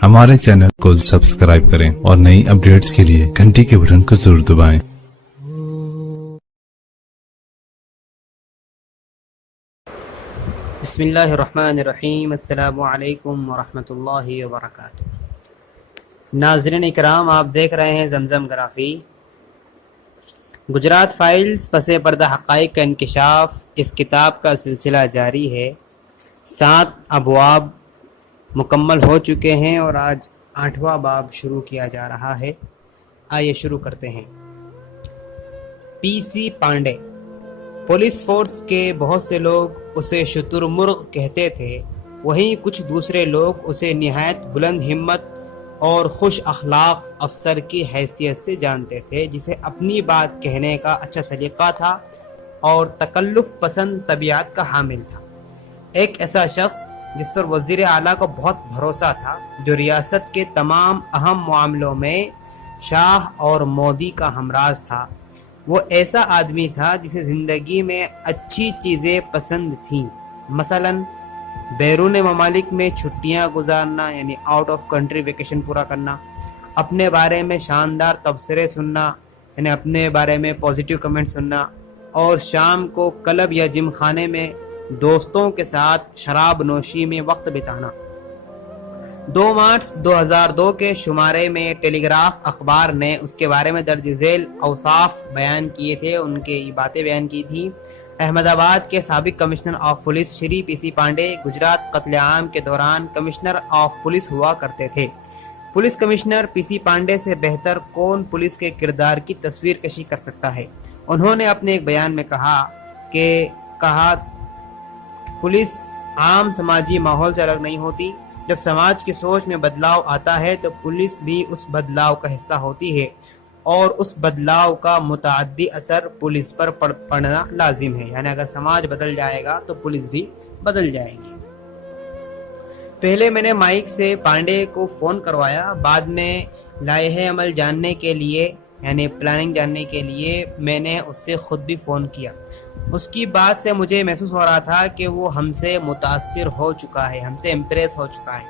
हमारे चैनल को सब्सक्राइब करें और नई अपडेट्स के लिए घंटी के बटन को जरूर दबाएं। बिस्मिल्लाहिर्रहमानिर्रहीम। अस्सलामु अलैकुम वरहमतुल्लाहि वबरकातुहू। नाज़रीन इकराम, आप देख रहे हैं ज़मज़म ग्राफी। गुजरात फाइल्स पसे पर्दा हक़ाइक़ का इंकिशाफ, इस किताब का सिलसिला जारी है। 7 अबवाब मुकम्मल हो चुके हैं और आज 8वां बाब शुरू किया जा रहा है। आइए शुरू करते हैं। पीसी पांडे। पुलिस फोर्स के बहुत से लोग उसे शुतुरमुर्ग कहते थे, वहीं कुछ दूसरे लोग उसे निहायत बुलंद हिम्मत और खुश अखलाक अफसर की हैसियत से जानते थे, जिसे अपनी बात कहने का अच्छा सलीका था और तकल्लुफ़ पसंद तबीयत का हामिल था। एक ऐसा शख्स जिस पर वज़ीर आला को बहुत भरोसा था, जो रियासत के तमाम अहम मामलों में शाह और मोदी का हमराज था। वो ऐसा आदमी था जिसे ज़िंदगी में अच्छी चीज़ें पसंद थीं, मसलन बैरून ममालिक में छुट्टियां गुजारना, यानी आउट ऑफ कंट्री वेकेशन पूरा करना, अपने बारे में शानदार तबसरे सुनना, यानी अपने बारे में पॉजिटिव कमेंट सुनना, और शाम को क्लब या जिम खाने में दोस्तों के साथ शराब नोशी में वक्त बिताना। 2 मार्च 2002 के शुमारे में टेलीग्राफ अखबार ने उसके बारे में दर्ज झेल औसाफ बयान किए थे, उनके ये बातें बयान की थी। अहमदाबाद के साबिक commissioner of police Shri PC Pandey Gujarat कत्लेआम के दौरान कमिश्नर ऑफ पुलिस हुआ करते थे। पुलिस कमिश्नर पीसी पांडे से बेहतर कौन पुलिस के किरदार की तस्वीर कशी कर सकता है। उन्होंने अपने एक बयान में कहा पुलिस आम समाजी माहौल से अलग नहीं होती। जब समाज की सोच में बदलाव आता है तो पुलिस भी उस बदलाव का हिस्सा होती है और उस बदलाव का मुतअद्दी असर पुलिस पर पड़ना लाजिम है। यानी अगर समाज बदल जाएगा तो पुलिस भी बदल जाएगी। पहले मैंने माइक से पांडे को फ़ोन करवाया, बाद में लाहे अमल जानने के लिए, यानी प्लानिंग जानने के लिए मैंने उससे ख़ुद भी फ़ोन किया। उसकी बात से मुझे महसूस हो रहा था कि वो हमसे मुतासिर हो चुका है, हमसे इम्प्रेस हो चुका है।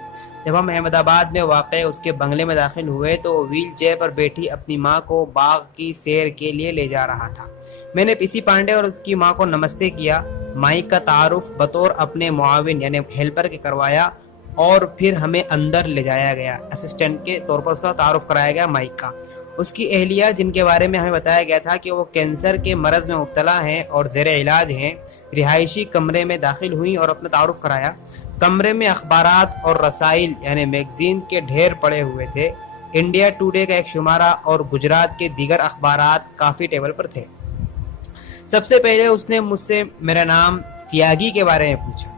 जब हम अहमदाबाद में वाक़े उसके बंगले में दाखिल हुए तो वो व्हील चेयर पर बैठी अपनी माँ को बाग की सैर के लिए ले जा रहा था। मैंने पीसी पांडे और उसकी माँ को नमस्ते किया, माइक का तारुफ बतौर अपने मुआविन यानी हेल्पर के करवाया और फिर हमें अंदर ले जाया गया। असिस्टेंट के तौर पर उसका तारुफ कराया गया माइक का। उसकी अहलिया, जिनके बारे में हमें बताया गया था कि वो कैंसर के मरज़ में मुब्तला हैं और ज़ेरे इलाज हैं, रिहायशी कमरे में दाखिल हुई और अपना तारुफ कराया। कमरे में अखबारात और रसाइल यानी मैगजीन के ढेर पड़े हुए थे। इंडिया टुडे का एक शुमारा और गुजरात के दीगर अखबारात काफ़ी टेबल पर थे। सबसे पहले उसने मुझसे मेरा नाम त्यागी के बारे में पूछा।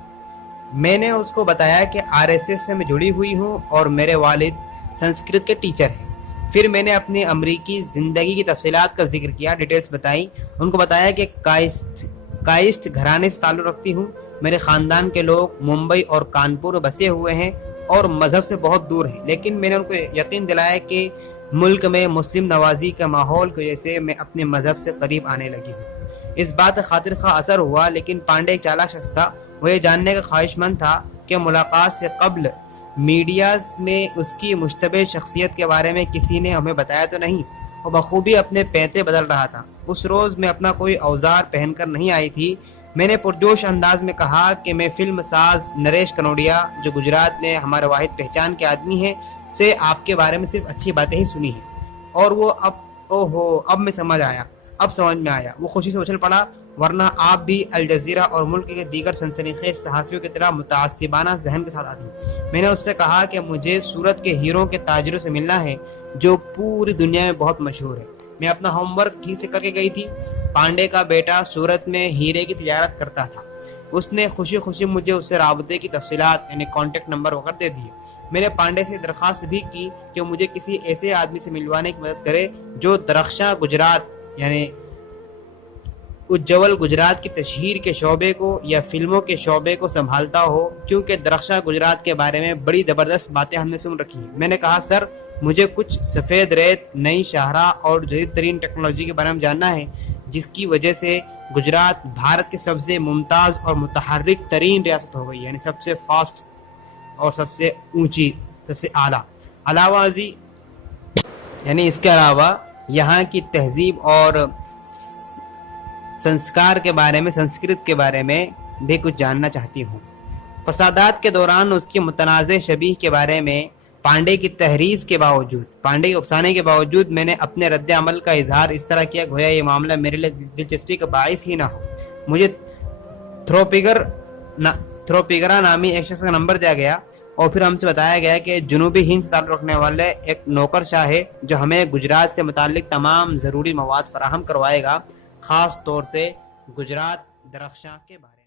मैंने उसको बताया कि RSS से मैं जुड़ी हुई हूँ और मेरे वालिद संस्कृत के टीचर हैं। फिर मैंने अपनी अमरीकी ज़िंदगी की तफसीलात का जिक्र किया, डिटेल्स बताई। उनको बताया कि काइस्ट घराने से ताल्लुक़ रखती हूँ। मेरे ख़ानदान के लोग मुंबई और कानपुर में बसे हुए हैं और मज़हब से बहुत दूर हैं, लेकिन मैंने उनको यकीन दिलाया कि मुल्क में मुस्लिम नवाजी का माहौल की वजह से मैं अपने मज़हब से करीब आने लगी हूँ। इस बात का खातिर खा असर हुआ, लेकिन पांडे एक चालाक शख्स था। वो ये जानने का ख्वाहिशमंद था कि मुलाकात से कबल मीडिया में उसकी मुश्तबे शख्सियत के बारे में किसी ने हमें बताया तो नहीं। वो बखूबी अपने पैंते बदल रहा था। उस रोज़ मैं अपना कोई औजार पहनकर नहीं आई थी। मैंने पुरजोश अंदाज में कहा कि मैं फिल्म साज नरेश कनोडिया, जो गुजरात में हमारे वाहिद पहचान के आदमी हैं, से आपके बारे में सिर्फ अच्छी बातें ही सुनी हैं। और वो अब मैं समझ में आया। वो खुशी से उछल पड़ा, वरना आप भी अल जज़ीरा और मुल्क के दीगर सनसनीखेज सहाफ़ियों की तरह मुतासिबाना जहन के साथ आती। मैंने उससे कहा कि मुझे सूरत के हीरों के ताजरों से मिलना है जो पूरी दुनिया में बहुत मशहूर है। मैं अपना होमवर्क ठीक से करके गई थी। पांडे का बेटा सूरत में हीरे की तिजारत करता था। उसने खुशी खुशी मुझे उससे राबते की तफसीलात यानी कॉन्टेक्ट नंबर वगैरह दे दिए। मैंने पांडे से दरख्वास्त भी की कि मुझे किसी ऐसे आदमी से मिलवाने की मदद करे जो दरख्शां गुजरात यानी उज्जवल गुजरात की तशहीर के शोबे को या फिल्मों के शोबे को संभालता हो, क्योंकि दरख्शां गुजरात के बारे में बड़ी ज़बरदस्त बातें हमने सुन रखी हैं। मैंने कहा, सर मुझे कुछ सफ़ेद रेत, नई शाहरा और जदीद तरीन टेक्नोलॉजी के बारे में जानना है, जिसकी वजह से गुजरात भारत के सबसे मुमताज़ और मुतहर्रिक तरीन रियासत हो गई, यानी सबसे फास्ट और सबसे ऊंची سب سے اعلیٰ. علاوہ ازیں یعنی اس کے علاوہ یہاں کی تہذیب اور سنسکار کے بارے میں، سنسکرت کے بارے میں بھی کچھ جاننا چاہتی ہوں. فسادات کے دوران اس کی متنازع شبیہ کے بارے میں پانڈے کی تحریض کے باوجود، پانڈے کے اکسانے کے باوجود میں نے اپنے رد عمل کا اظہار اس طرح کیا گویا یہ معاملہ میرے لیے دلچسپی کا باعث ہی نہ ہو. مجھے تھروپیگرا نامی ایک شخص کا نمبر دیا گیا اور پھر ہم سے بتایا گیا کہ جنوبی ہند سے تعلق رکھنے والے ایک نوکر شاہ ہے جو ہمیں گجرات سے متعلق تمام ضروری مواد فراہم کروائے گا، خاص طور سے گجرات درخشاں کے بارے میں.